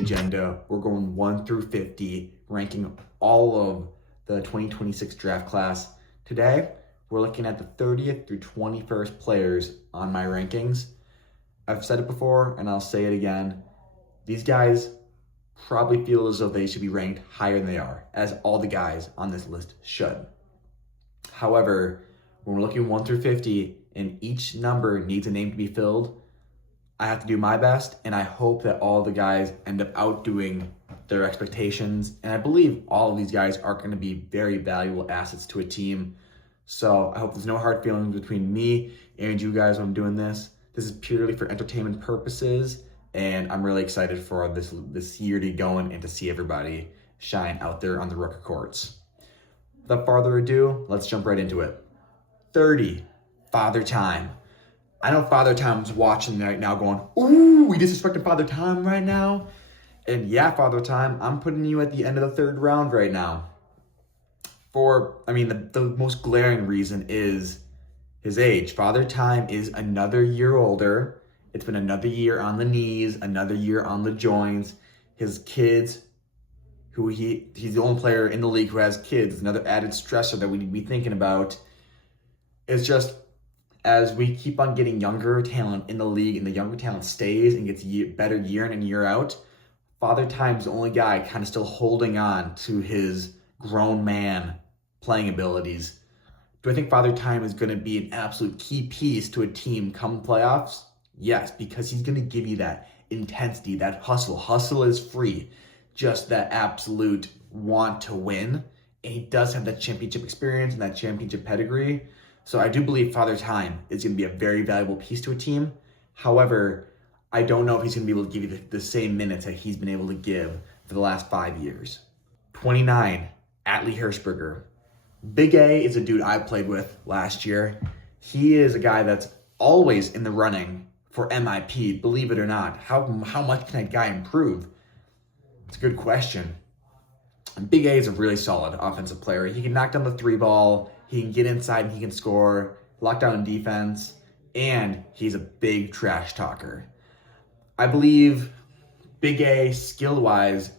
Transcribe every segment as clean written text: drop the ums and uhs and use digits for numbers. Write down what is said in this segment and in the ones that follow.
agenda. We're going 1 through 50, ranking all of the 2026 draft class. Today, we're looking at the 30th through 21st players on my rankings. I've said it before, and I'll say it again. These guys probably feel as though they should be ranked higher than they are, as all the guys on this list should. However, when we're looking 1 through 50, and each number needs a name to be filled, I have to do my best, and I hope that all the guys end up outdoing their expectations. And I believe all of these guys are going to be very valuable assets to a team. So I hope there's no hard feelings between me and you guys when I'm doing this. This is purely for entertainment purposes, and I'm really excited for this year to get going and to see everybody shine out there on the rookie courts. Without further ado, let's jump right into it. 30, Father Time. I know Father Time's watching right now going, ooh, we disrespecting Father Time right now? And yeah, Father Time, I'm putting you at the end of the third round right now. The most glaring reason is his age. Father Time is another year older. It's been another year on the knees, another year on the joints. His kids, he's the only player in the league who has kids, another added stressor that we need to be thinking about. It's just, as we keep on getting younger talent in the league and the younger talent stays and gets better year in and year out, Father Time's the only guy kind of still holding on to his grown man playing abilities. Do I think Father Time is going to be an absolute key piece to a team come playoffs? Yes, because he's going to give you that intensity, that hustle. Hustle is free. Just that absolute want to win. And he does have that championship experience and that championship pedigree. So I do believe Father Time is going to be a very valuable piece to a team. However, I don't know if he's going to be able to give you the same minutes that he's been able to give for the last 5 years. 29, Atlee Hirschberger. Big A is a dude I played with last year. He is a guy that's always in the running for MIP, believe it or not. How much can that guy improve? It's a good question. And Big A is a really solid offensive player. He can knock down the three ball. He can get inside and he can score, lock down defense, and he's a big trash talker. I believe Big A, skill-wise,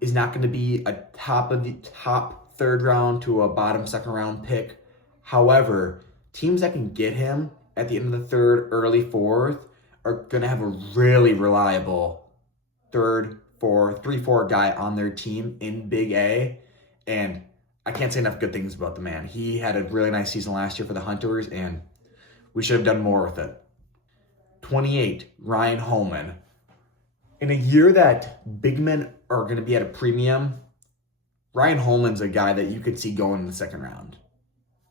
is not going to be a top third round to a bottom second round pick. However, teams that can get him at the end of the third, early fourth, are going to have a really reliable third, fourth, 3-4 guy on their team in Big A. And I can't say enough good things about the man. He had a really nice season last year for the Hunters, and we should have done more with it. 28, Ryan Holman. In a year that big men are going to be at a premium, Ryan Holman's a guy that you could see going in the second round.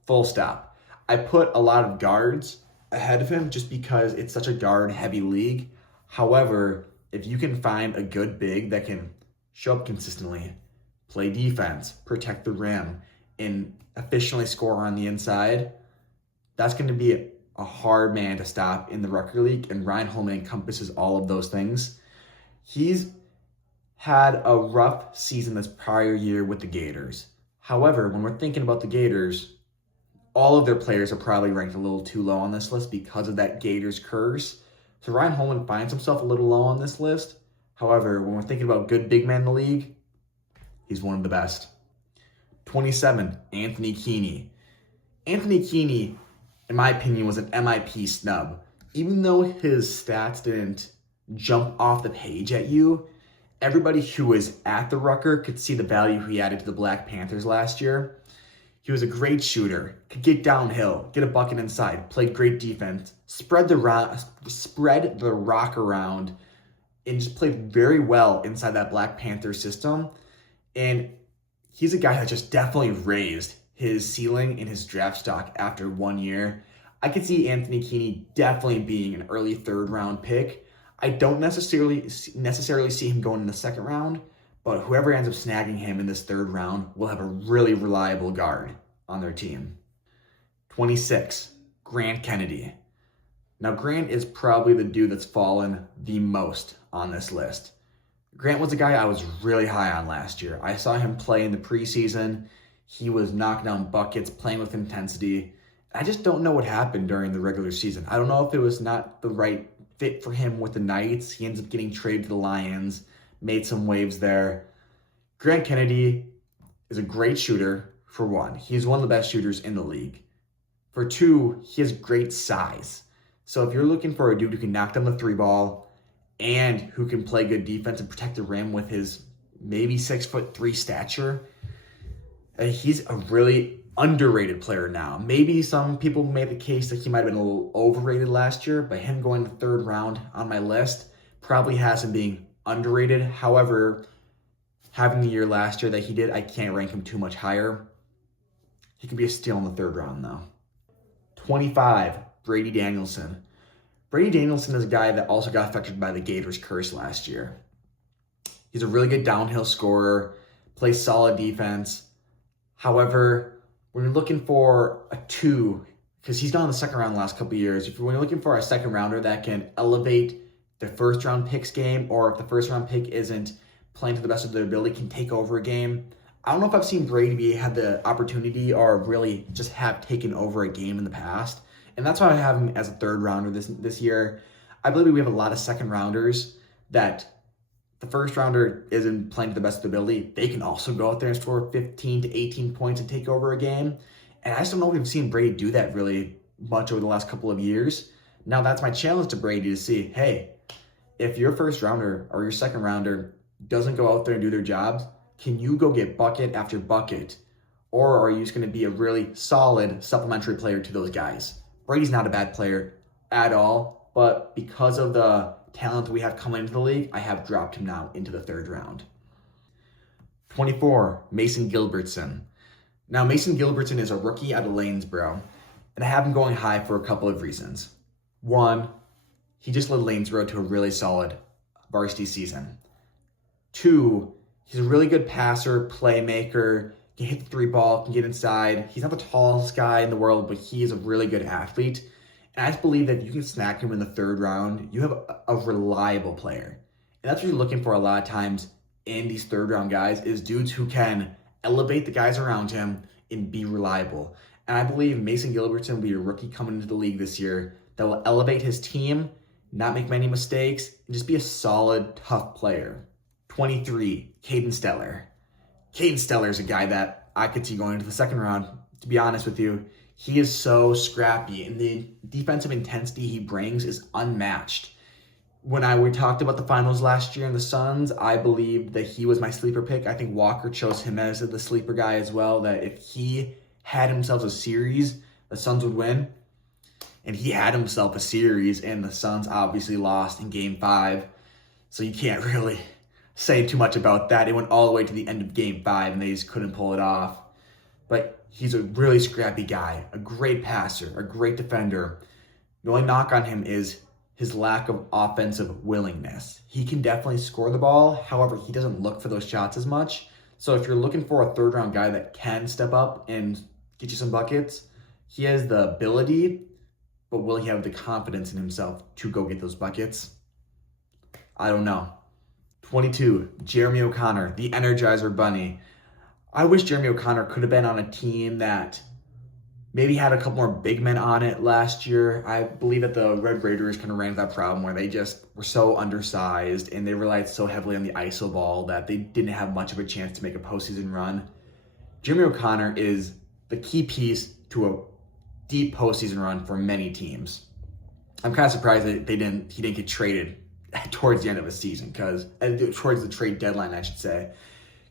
Full stop. I put a lot of guards ahead of him just because it's such a guard-heavy league. However, if you can find a good big that can show up consistently, play defense, protect the rim, and efficiently score on the inside, that's going to be a hard man to stop in the rookie league, and Ryan Holman encompasses all of those things. He's had a rough season this prior year with the Gators. However, when we're thinking about the Gators, all of their players are probably ranked a little too low on this list because of that Gators curse. So Ryan Holman finds himself a little low on this list. However, when we're thinking about good big men in the league, he's one of the best. 27, Anthony Keeney. Anthony Keeney, in my opinion, was an MIP snub. Even though his stats didn't jump off the page at you, everybody who was at the Rucker could see the value he added to the Black Panthers last year. He was a great shooter, could get downhill, get a bucket inside, played great defense, spread the rock around, and just played very well inside that Black Panther system. And he's a guy that just definitely raised his ceiling in his draft stock after 1 year. I could see Anthony Keeney definitely being an early third round pick. I don't necessarily see him going in the second round, but whoever ends up snagging him in this third round will have a really reliable guard on their team. 26, Grant Kennedy. Now, Grant is probably the dude that's fallen the most on this list. Grant was a guy I was really high on last year. I saw him play in the preseason. He was knocking down buckets, playing with intensity. I just don't know what happened during the regular season. I don't know if it was not the right fit for him with the Knights. He ends up getting traded to the Lions. made some waves there. Grant Kennedy is a great shooter, for one. He's one of the best shooters in the league. For two, he has great size. So if you're looking for a dude who can knock down the three ball and who can play good defense and protect the rim with his maybe 6'3" stature, he's a really underrated player now. Maybe some people made the case that he might have been a little overrated last year, but him going the third round on my list probably has him being underrated. However, having the year last year that he did, I can't rank him too much higher. He could be a steal in the third round, though. 25, Brady Danielson. Brady Danielson is a guy that also got affected by the Gators curse last year. He's a really good downhill scorer, plays solid defense. However, when you're looking for a two, because he's gone in the second round the last couple of years, when you're looking for a second rounder that can elevate the first round picks game, or if the first round pick isn't playing to the best of their ability, can take over a game. I don't know if I've seen Brady had the opportunity or really just have taken over a game in the past. And that's why I have him as a third rounder this year. I believe we have a lot of second rounders that the first rounder isn't playing to the best of their ability. They can also go out there and score 15 to 18 points and take over a game. And I just don't know if we've seen Brady do that really much over the last couple of years. Now that's my challenge to Brady to see, hey, if your first rounder or your second rounder doesn't go out there and do their jobs, can you go get bucket after bucket? Or are you just going to be a really solid supplementary player to those guys? Brady's not a bad player at all, but because of the talent that we have coming into the league, I have dropped him now into the third round. 24, Mason Gilbertson. Now, Mason Gilbertson is a rookie out of Lanesboro, and I have him going high for a couple of reasons. One, he just led Lanesboro to a really solid varsity season. Two, he's a really good passer, playmaker, can hit the three ball, can get inside. He's not the tallest guy in the world, but he is a really good athlete. And I just believe that if you can snack him in the third round, you have a reliable player. And that's what you're looking for a lot of times in these third round guys, is dudes who can elevate the guys around him and be reliable. And I believe Mason Gilbertson will be a rookie coming into the league this year that will elevate his team, not make many mistakes, and just be a solid, tough player. 23, Caden Stellar. Caden Stellar is a guy that I could see going into the second round. To be honest with you, he is so scrappy, and the defensive intensity he brings is unmatched. When we talked about the finals last year in the Suns, I believed that he was my sleeper pick. I think Walker chose him as the sleeper guy as well, that if he had himself a series, the Suns would win. And he had himself a series, and the Suns obviously lost in Game 5. So you can't really say too much about that. It went all the way to the end of Game 5, and they just couldn't pull it off. But he's a really scrappy guy, a great passer, a great defender. The only knock on him is his lack of offensive willingness. He can definitely score the ball. However, he doesn't look for those shots as much. So if you're looking for a third round guy that can step up and get you some buckets, he has the ability, but will he have the confidence in himself to go get those buckets? I don't know. 22, Jeremy O'Connor, the Energizer Bunny. I wish Jeremy O'Connor could have been on a team that maybe had a couple more big men on it last year. I believe that the Red Raiders kind of ran into that problem where they just were so undersized and they relied so heavily on the iso ball that they didn't have much of a chance to make a postseason run. Jeremy O'Connor is the key piece to a deep postseason run for many teams. I'm kind of surprised that he didn't get traded towards the end of the season, towards the trade deadline, I should say.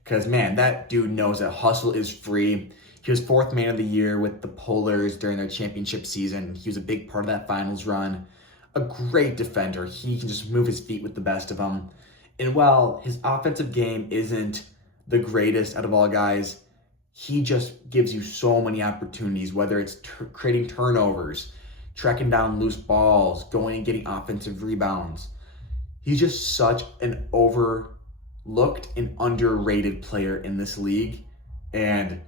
Because, man, that dude knows that hustle is free. He was 4th man of the year with the Polars during their championship season. He was a big part of that finals run. A great defender. He can just move his feet with the best of them. And while his offensive game isn't the greatest out of all guys, he just gives you so many opportunities, whether it's creating turnovers, tracking down loose balls, going and getting offensive rebounds. He's just such an overlooked and underrated player in this league. And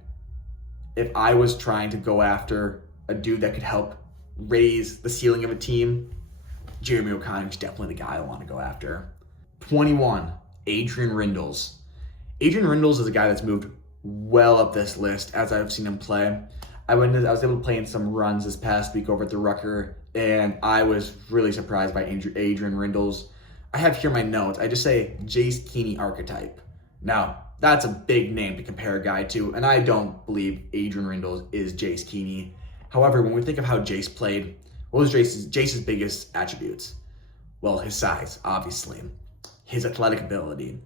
if I was trying to go after a dude that could help raise the ceiling of a team, Jeremy O'Connor is definitely the guy I want to go after. 21, Adrian Rindles. Adrian Rindles is a guy that's moved well up this list as I've seen him play. I was able to play in some runs this past week over at the Rucker, and I was really surprised by Adrian Rindles. I have here my notes. I just say Jace Keeney archetype. Now, that's a big name to compare a guy to, and I don't believe Adrian Rindles is Jace Keeney. However, when we think of how Jace played, what was Jace's biggest attributes? Well, his size, obviously, his athletic ability,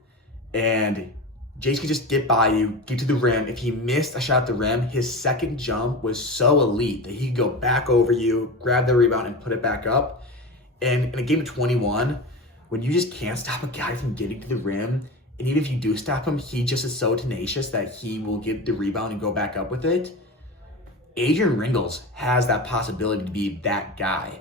and Jace could just get by you, get to the rim. If he missed a shot at the rim, his second jump was so elite that he could go back over you, grab the rebound, and put it back up. And in a game of 21, when you just can't stop a guy from getting to the rim, and even if you do stop him, he just is so tenacious that he will get the rebound and go back up with it. Adrian Rindles has that possibility to be that guy.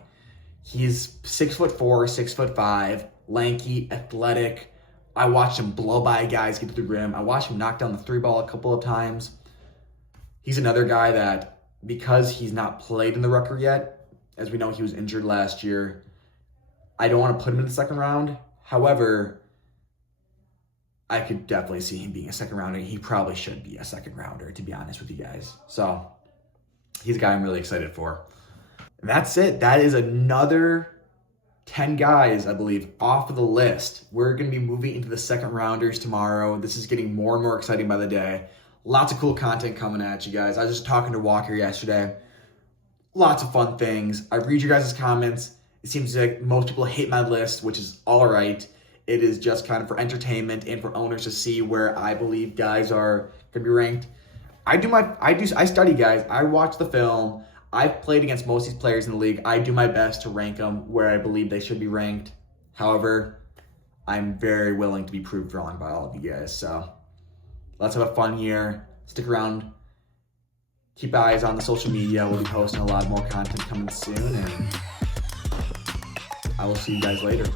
He's 6'4", 6'5", lanky, athletic. I watched him blow by guys, get to the rim. I watched him knock down the three ball a couple of times. He's another guy that, because he's not played in the Rucker yet, as we know he was injured last year, I don't want to put him in the second round. However, I could definitely see him being a second rounder. He probably should be a second rounder, to be honest with you guys. So he's a guy I'm really excited for. And that's it. That is another 10 guys, I believe, off of the list. We're going to be moving into the second rounders tomorrow. This is getting more and more exciting by the day. Lots of cool content coming at you guys. I was just talking to Walker yesterday. Lots of fun things. I read your guys' comments. It seems like most people hate my list, which is all right. It is just kind of for entertainment and for owners to see where I believe guys are going to be ranked. I study guys. I watch the film. I've played against most of these players in the league. I do my best to rank them where I believe they should be ranked. However, I'm very willing to be proved wrong by all of you guys. So let's have a fun year. Stick around. Keep eyes on the social media. We'll be posting a lot more content coming soon. And I will see you guys later.